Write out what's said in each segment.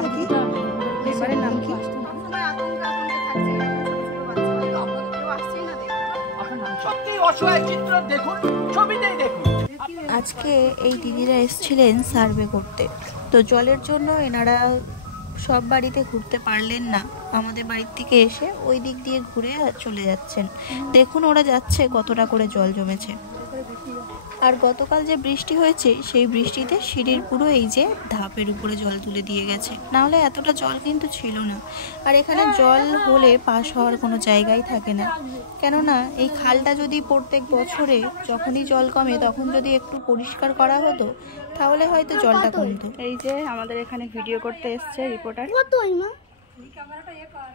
নাম কি? এই বাড়ির নাম কি? আজকে এই দিদিরা এসেছিলেন সার্ভে করতে। তো জলের জন্য এনারা সব বাড়িতে ঘুরতে পারলেন না, আমাদের বাড়ির থেকে এসে ওই দিক দিয়ে ঘুরে চলে যাচ্ছেন। দেখুন ওরা যাচ্ছে কতটা করে জল জমেছে। আর গতকাল যে বৃষ্টি হয়েছে সেই বৃষ্টিতে সিঁড়ির পুরো এই যে ধাপের উপরে জল তুলে দিয়ে গেছে, নাহলে এতটা জল কিন্তু ছিল না। আর এখানে জল হলে পাস হওয়ার কোনো জায়গাই থাকে না, কেননা এই খালটা যদি প্রত্যেক বছরে যখনই জল কমে তখন যদি একটু পরিষ্কার করা হতো তাহলে হয়তো জলটা কমতো। এই যে আমাদের এখানে ভিডিও করতে এসছে রিপোর্টার।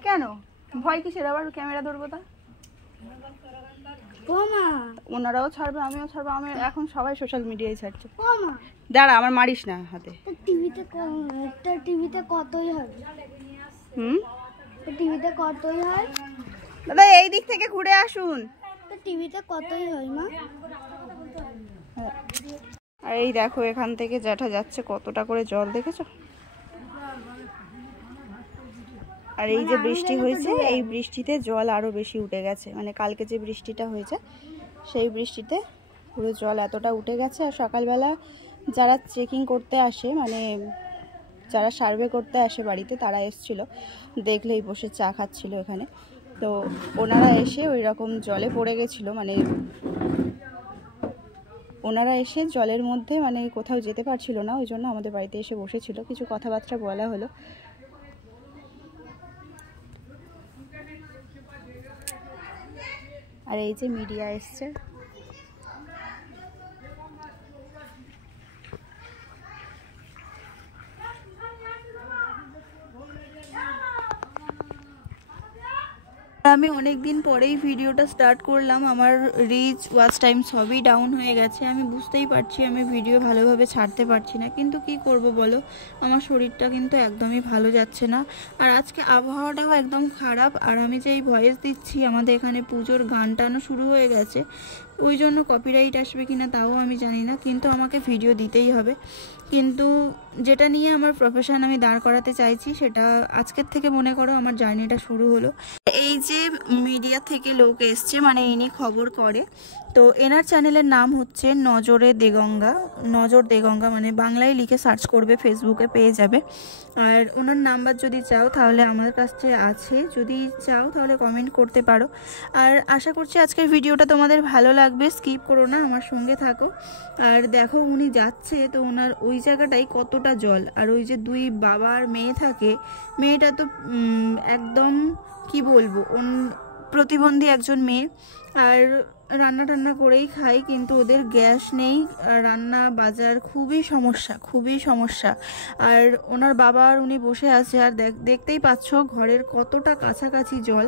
কেন ভয় কিসের, আবার ক্যামেরা ধরবো তা? ওনারাও ছাড়বে, আমিও ছাড়বো, আমি এখন সবাই সোশ্যাল মিডিয়ায় ছাড়ছে। দাঁড়া, আমার মারিস না হাতে। টিভিতে কতই হয়? টিভিতে কতই হয় দাদা? এই দিক থেকে ঘুরে আসুন। টিভিতে কতই হয় মা? আর এই দেখো এখান থেকে জ্যাঠা যাচ্ছে, কতটা করে জল দেখেছো? আর এই যে বৃষ্টি হয়েছে এই বৃষ্টিতে জল আরো বেশি উঠে গেছে, মানে কালকে যে বৃষ্টিটা হয়েছে সেই বৃষ্টিতে পুরো জল এতটা উঠে গেছে। আর সকালবেলা যারা চেকিং করতে আসে, মানে যারা সার্ভে করতে আসে বাড়িতে, তারা এসছিল, দেখলেই বসে চা খাচ্ছিল এখানে। তো ওনারা এসে ওই রকম জলে পড়ে গেছিলো, মানে ওনারা এসে জলের মধ্যে মানে কোথাও যেতে পারছিল না, ওই জন্য আমাদের বাড়িতে এসে বসেছিল, কিছু কথাবার্তা বলা হলো। আর এই যে মিডিয়া এসছে। আমি অনেক দিন পরেই ভিডিওটা স্টার্ট করলাম, আমার রিচ ওয়াচ টাইম সবই ডাউন হয়ে গেছে। আমি বুঝতেই পারছি আমি ভিডিও ভালোভাবে ছাড়তে পারছি না, কিন্তু কি করব বলো, আমার শরীরটা কিন্তু একদমই ভালো যাচ্ছে না। আর আজকে আবহাওয়াটাও একদম খারাপ। আর আমি যে এই ভয়েস দিচ্ছি, আমাদের এখানে পুজোর গান টানও শুরু হয়ে গেছে, ওই জন্য কপিরাইট আসবে কিনা তাও আমি জানি না, কিন্তু আমাকে ভিডিও দিতেই হবে। কিন্তু যেটা নিয়ে আমার প্রফেশন আমি দাঁড় করাতে চাইছি, সেটা আজকের থেকে মনে করো আমার জার্নিটা শুরু হলো। এই যে মিডিয়া থেকে লোক এসছে, মানে ইনি খবর করে, তো এনার চ্যানেলের নাম হচ্ছে নজরে দেগঙ্গা, নজর দেগঙ্গা, মানে বাংলায় লিখে সার্চ করবে, ফেসবুকে পেয়ে যাবে। আর ওনার নাম্বার যদি চাও তাহলে আমার কাছে আছে, যদি চাও তাহলে কমেন্ট করতে পারো। আর আশা করছি আজকের ভিডিওটা তোমাদের ভালো লাগবে, স্কিপ করো না, আমার সঙ্গে থাকো। আর দেখো উনি যাচ্ছে, তো ওনার ওই জায়গাটায় কতটা জল। আর ওই যে দুই বাবা আর মেয়ে থাকে, মেয়েটা তো একদম কি বলবো, প্রতিবন্ধী একজন মেয়ে, আর রান্না টান্না করেই খাই, কিন্তু ওদের গ্যাস নেই, রান্না বাজার খুবই সমস্যা। আর ওনার বাবা আর উনি বসে আছে, আর দেখতেই পাচ্ছ ঘরের কতটা কাছাকাছি জল।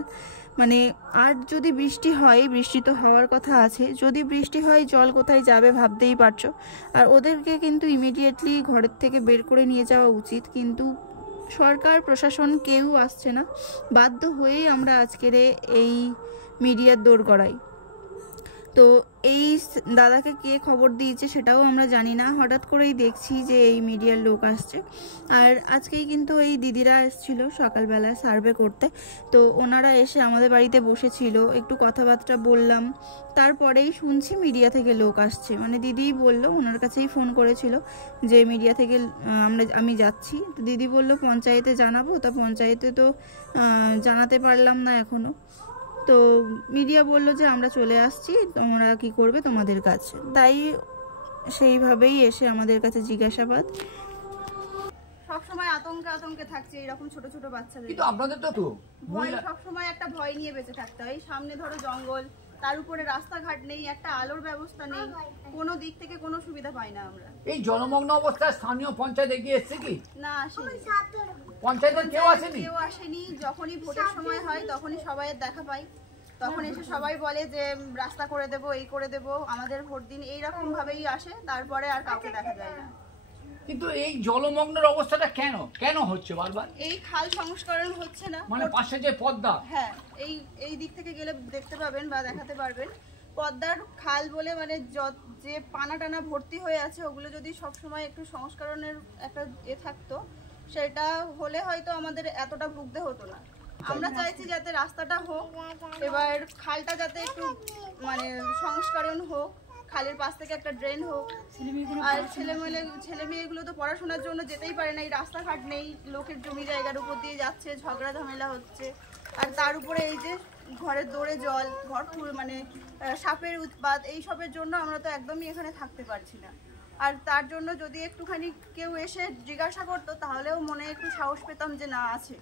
মানে আর যদি বৃষ্টি হয়, বৃষ্টি তো হওয়ার কথা আছে, যদি বৃষ্টি হয় জল কোথায় যাবে ভাবতেই পারছো। আর ওদেরকে কিন্তু ইমিডিয়েটলি ঘরের থেকে বের করে নিয়ে যাওয়া উচিত, কিন্তু সরকার প্রশাসন কেউ আসছে না, বাধ্য হয়েই আমরা আজকের এই মিডিয়ার দোরগড়াই। তো এই দাদাকে কে খবর দিয়েছে সেটাও আমরা জানি না, হঠাৎ করেই দেখছি যে এই মিডিয়ার লোক আসছে। আর আজকেই কিন্তু এই দিদিরা এসেছিল সকালবেলা সার্ভে করতে, তো ওনারা এসে আমাদের বাড়িতে বসেছিল, একটু কথাবার্তা বললাম, তারপরেই শুনছি মিডিয়া থেকে লোক আসছে। মানে দিদিই বললো, ওনার কাছেই ফোন করেছিল যে মিডিয়া থেকে আমি যাচ্ছি। তো দিদি বললো পঞ্চায়েতে জানাবো, তা পঞ্চায়েতে তো জানাতে পারলাম না এখনো। তো মিডিয়া বললো যে আমরা চলে আসছি, তোমরা কি করবে তোমাদের কাছে, তাই সেইভাবেই এসে আমাদের কাছে জিজ্ঞাসাবাদ। সবসময় আতঙ্কে থাকছে এরকম ছোট ছোট বাচ্চাদের, কিন্তু আপনাদের তো ভয়, সবসময় একটা ভয় নিয়ে বেঁচে থাকতে হয়। সামনে ধরো জঙ্গল, তার উপরে রাস্তাঘাট নেই, একটা আলোর ব্যবস্থা নেই, কোনো দিক থেকে কোনো সুবিধা পাই না আমরা। এই জনমগ্ন অবস্থায় স্থানীয় পঞ্চায়েত এগিয়ে এসেছে কি? না, আসেনি। পঞ্চায়েতের কেউ আসেনি। যখনই ভোটের সময় হয় তখনই সবাইয়ের দেখা পাই, তখন এসে সবাই বলে যে রাস্তা করে দেবো, এই করে দেবো, আমাদের ভোট দিন, এইরকম ভাবেই আসে, তারপরে আর কাউকে দেখা যায় না। কিন্তু এই জলমগ্নের অবস্থাটা কেন হচ্ছে বারবার? এই খাল সংস্করণ হচ্ছে না, মানে পাশে যে পদ্মা, হ্যাঁ এই দিক থেকে গেলে দেখতে পাবেন বা দেখাতে পারবেন, পদ্মার খাল বলে মানে যে পানা টানা ভর্তি হয়ে আছে, ওগুলো যদি সব সময় একটু সংস্করণের একটা থাকতো সেটা হলে হয়তো আমাদের এতটা ভুগতে হতো না। আমরা চাইছি যাতে রাস্তাটা হোক, এবার খালটা যাতে একটু মানে সংস্করণ হোক, খালের পাশ থেকে একটা ড্রেন হোক। আর ছেলে মেয়েগুলো তো পড়াশোনার জন্য যেতেই পারে না, এই রাস্তাঘাট নেই, লোকের জমি জায়গার উপর দিয়ে যাচ্ছে, ঝগড়া ঝামেলা হচ্ছে। আর তার উপরে এই যে ঘরের দৌড়ে জল, ঘর মানে সাপের উৎপাত, এইসবের জন্য আমরা তো একদমই এখানে থাকতে পারছি না। আর তার জন্য যদি একটুখানি কেউ এসে জিজ্ঞাসা করতো তাহলেও মনে একটু সাহস পেতাম যে না আছে।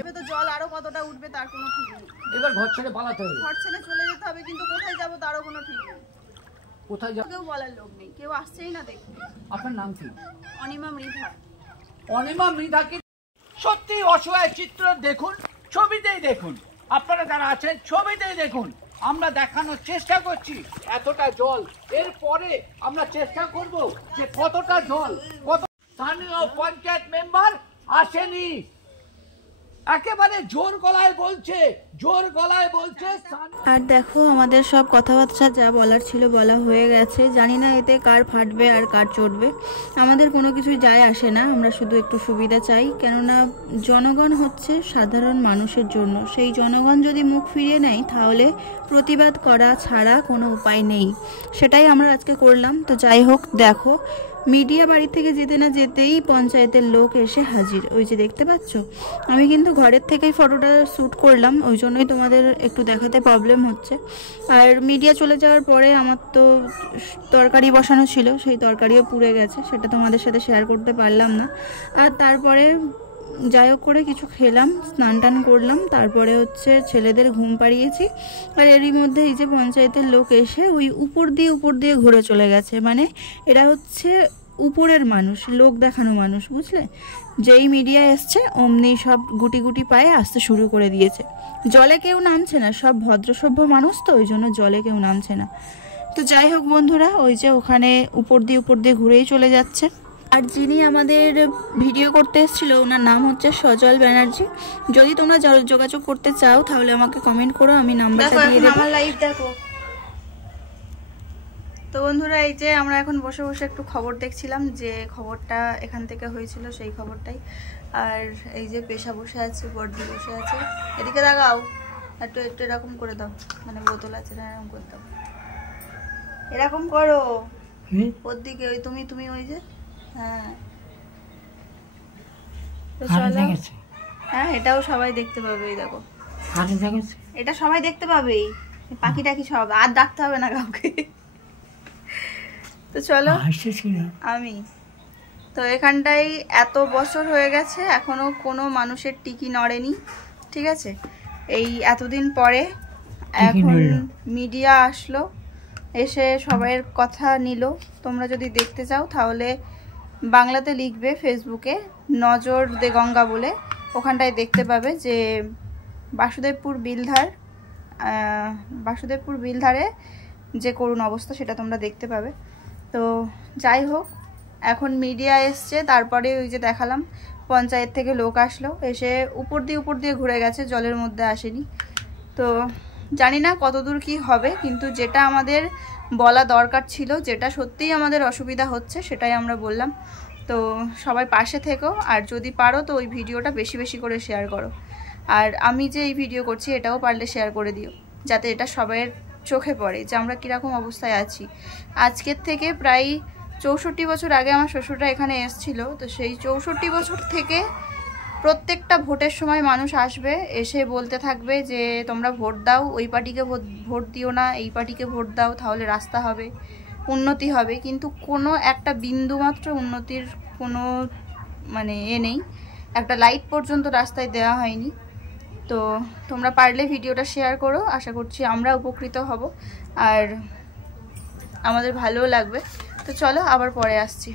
এবার তো জল আরো কতটা উঠবে তার কোনো ঠিক নেই। এবার ঘর ছেড়ে পালাতে হবে, ঘর ছেড়ে চলে যেতে হবে, কিন্তু কোথায় যাবো তারও কোনো ঠিক নেই। কোথায় যাব কেউ বলার লোক নেই, কেউ আসছেই না দেখতে। আপনার নাম কি? অনিমা মৃধা। অনিমা মৃধাকে সত্যি অসহায় চিত্র দেখুন, ছবিতেই দেখুন, আপনারা যারা আছেন ছবিতেই দেখুন। আমরা দেখানোর চেষ্টা করছি এতটা জল, এরপরে আমরা চেষ্টা করব যে কতটা জল, কত স্থানীয় পঞ্চায়েত মেম্বার আসেনি, একেবারে জোর গলায় বলছে। আর দেখো আমাদের সব কথাবার্তা যা বলার ছিল বলা হয়ে গেছে। জানি না এতে কার ফাটবে আর কার চড়বে, আমাদের কোনো কিছুই যায় আসে না। আমরা শুধু একটু সুবিধা চাই, কেননা জনগণ হচ্ছে সাধারণ মানুষের জন্য। সেই জনগণ যদি মুখ ফিরিয়ে নেয় তাহলে প্রতিবাদ করা ছাড়া কোনো উপায় নেই। সেটাই আমরা আজকে করলাম। তো যাই হোক, দেখো মিডিয়া বাড়ি থেকে যেতে না যেতেই পঞ্চায়েতের লোক এসে হাজির। ওই যে দেখতে পাচ্ছ, আমি কিন্তু ঘরের থেকেই ফটোটা শ্যুট করলাম, ওই জন্যই তোমাদের একটু দেখাতে প্রবলেম হচ্ছে। আর মিডিয়া চলে যাওয়ার পরে আমার তো তরকারি বসানো ছিল, সেই তরকারিও পুড়ে গেছে, সেটা তোমাদের সাথে শেয়ার করতে পারলাম না। আর তারপরে যাই হোক করে কিছু খেলাম, স্নান টান করলাম, তারপরে হচ্ছে ছেলেদের ঘুম পাড়িয়েছি। আর এরই মধ্যে এই যে পঞ্চায়েতের লোক এসে ওই উপর দিয়ে ঘুরে চলে গেছে। মানে এরা হচ্ছে উপরের মানুষ, লোক দেখানো মানুষ, বুঝলে? যেই মিডিয়া এসছে অমনি সব গুটি গুটি পায়ে আসতে শুরু করে দিয়েছে। জলে কেউ নামছে না, সব ভদ্রসভ্য মানুষ তো, ওই জন্য জলে কেউ নামছে না। তো যাই হোক বন্ধুরা, ওই যে ওখানে উপর দিয়ে ঘুরেই চলে যাচ্ছে। আর যিনি আমাদের ভিডিও করতে এসেছিল ওনার নাম হচ্ছে সজল ব্যানার্জি। যদি তোমরা যোগাযোগ করতে চাও তাহলে আমাকে কমেন্ট করো, আমি নাম্বারটা দিয়ে দেব। আমার লাইভ দেখো। তো বন্ধুরা, এই যে আমরা এখন বসে বসে একটু খবর দেখছিলাম, যে খবরটা এখান থেকে হয়েছিল সেই খবরটাই। আর এই যে পেশা বসে আছে, বর্দি বসে আছে, এদিকে দেখাও, একটু এরকম করে দাও, মানে বোতল আছে না, এরকম করে দাও, এরকম করো ওর দিকে, ওই তুমি ওই যে, হ্যাঁ তো চলো। হ্যাঁ, এটাও সবাই দেখতে পাবে, এই দেখো এটা সবাই দেখতে পাবে, পাখিটা কি সব, আর ডাকতে হবে না কাউকে। তো চলো, আমি তো এখানটাই এত বছর হয়ে গেছে, এখনো কোনো মানুষের টিকি নড়েনি, ঠিক আছে? এই এতদিন পরে এখন মিডিয়া আসলো, এসে সবাইয়ের কথা নিল। তোমরা যদি দেখতে চাও তাহলে বাংলাতে লিখবে ফেসবুকে নজর দে গঙ্গা বলে, ওখানটায় দেখতে পাবে যে বাসুদেবপুর বিলধারে যে করুণ অবস্থা সেটা তোমরা দেখতে পাবে। তো যাই হোক, এখন মিডিয়া এসছে, তারপরে ওই যে দেখালাম পঞ্চায়েত থেকে লোক আসলো, এসে উপর দিয়ে ঘুরে গেছে, জলের মধ্যে আসেনি। তো জানি না কতদূর কি হবে, কিন্তু যেটা আমাদের বলা দরকার ছিল, যেটা সত্যিই আমাদের অসুবিধা হচ্ছে সেটাই আমরা বললাম। তো সবাই পাশে থেকো, আর যদি পারো তো ওই ভিডিওটা বেশি বেশি করে শেয়ার করো। আর আমি যে এই ভিডিও করছি এটাও পারলে শেয়ার করে দিও, যাতে এটা সবাইয়ের চোখে পড়ে যে আমরা কীরকম অবস্থায় আছি। আজকের থেকে প্রায় 64 বছর আগে আমার শ্বশুররা এখানে এসেছিল। তো সেই 64 বছর থেকে প্রত্যেকটা ভোটের সময় মানুষ আসবে, এসে বলতে থাকবে যে তোমরা ভোট দাও, ওই পার্টিকে ভোট দিও না, এই পার্টিকে ভোট দাও, তাহলে রাস্তা হবে, উন্নতি হবে। কিন্তু কোনো একটা বিন্দুমাত্র উন্নতির কোনো মানে নেই, একটা লাইট পর্যন্ত রাস্তায় দেওয়া হয়নি। তো তোমরা পারলে ভিডিওটা শেয়ার করো, আশা করছি আমরা উপকৃত হব আর আমাদের ভালোও লাগবে। তো চলো, আবার পরে আসছি।